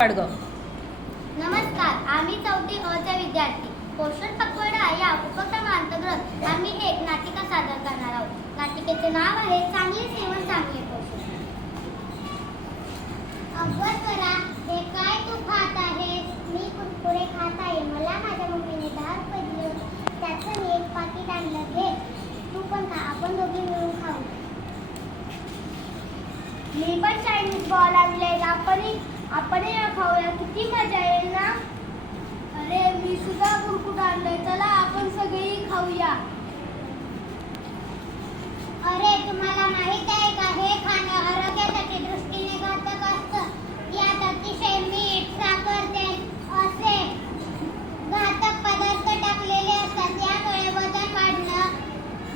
पाडग. नमस्कार, आम्ही 4थी अ चे विद्यार्थी. पोषण पखवाडा या उपक्रमांतर्गत आम्ही एक नाटिका सादर करणार आहोत. नाटिकेचे नाव आहे चांगले सेवन चांगले पोषण. अगं स्वरा, हे काय तू खात आहेस? मी कुरकुरे खात आहे. मला माझ्या मम्मीने 10 रुपये दिले होते, त्याचं मी एक पाकिट आणलं. घे, तू पण खा, आपण दोघे मिळून खाऊ. मी पण चायनीज बॉल आणले, आपण खाऊया, किती मजा येईल ना. अरे, मी सुद्धा कुरकुट आणले, चला आपण सगळी खाऊया. अरे, तुम्हाला माहित आहे का, हे खाणं आरोग्यासाठी दृष्टीने घातक असतं. यात अतिशय मीठ, साखर, तेल असे घातक पदार्थ टाकलेले असतात. यामुळे वजन वाढणं,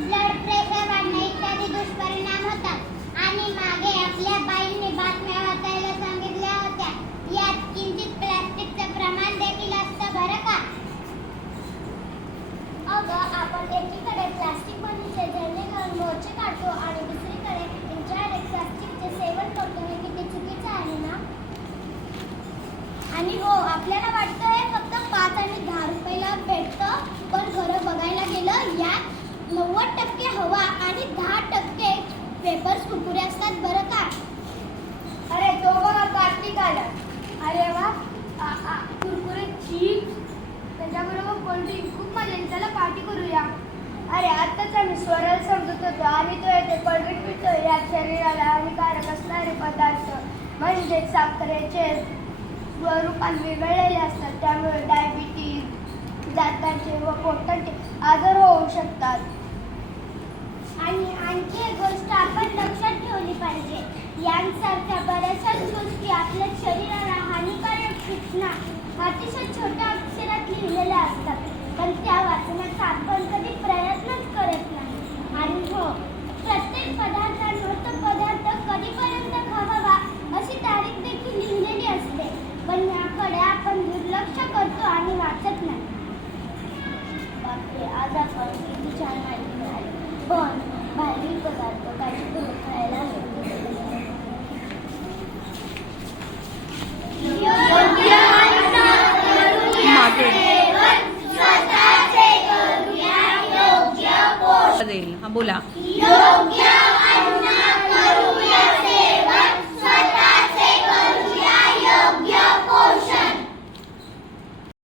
ब्लड प्रेशर वाढणं इत्यादी दुष्परिणाम होतात. आणि मागे आपल्या बाईंनी बातम्या वाचायला सांगितल्या होत्या. यात किंचित प्लास्टिकचं प्रमाण देखील असतं बरं का. अगं, आपण एकीकडे प्लास्टिक बनवून जेणेकरून मोर्चे काढतो आणि दुसरीकडे इंटरनेट प्लास्टिकचे सेवन करतो. हे किती चुकीचं आहे ना. आणि हो, आपल्याला वाटतं हे फक्त 5 आणि 10 रुपयाला भेटतं, पण खरं बघायला गेलं यात 90% हवा आणि 10% पेपर्स कुरकुरे असतात बरं का. अरे, तो बघा कार्तिक आला. अरे वा, कुरकुरे, चिप्स, त्याच्याबरोबर कोल्ड्रिंक, खूप मजा येईल. त्याला पार्टी करूया. अरे, आत्ताच आम्ही स्वराला समजत होतो आणि तो येते कोल्ड्रिंक पितो. या शरीराला हानिकारक असणारे पदार्थ म्हणजे साखरेचे स्वरूपात विरघळलेले असतात. त्यामुळे डायबिटीज, दातांचे व पोटाचे आजार होऊ शकतात. आणि आणखी एक गोष्ट आपण लक्षात ठेवली पाहिजे, यांसारख्या बऱ्याचशा गोष्टी आपल्या शरीराला हानिकारक सूचना अतिशय छोट्या अक्षरात लिहिलेल्या असतात, पण त्या वाचण्याचा आपण कधी प्रयत्नच करत नाही. आणि हो, प्रत्येक पदार्थांवर तो पदार्थ कधीपर्यंत खावावा अशी तारीख देखील लिहिलेली असते, पण याकडे आपण दुर्लक्ष करतो आणि वाचत नाही. बापरे, आज आपण किती छान माहिती मिळाली, पण बाहेरील पदार्थ काळजी करून खायला हवे. हा, बोला. योग्य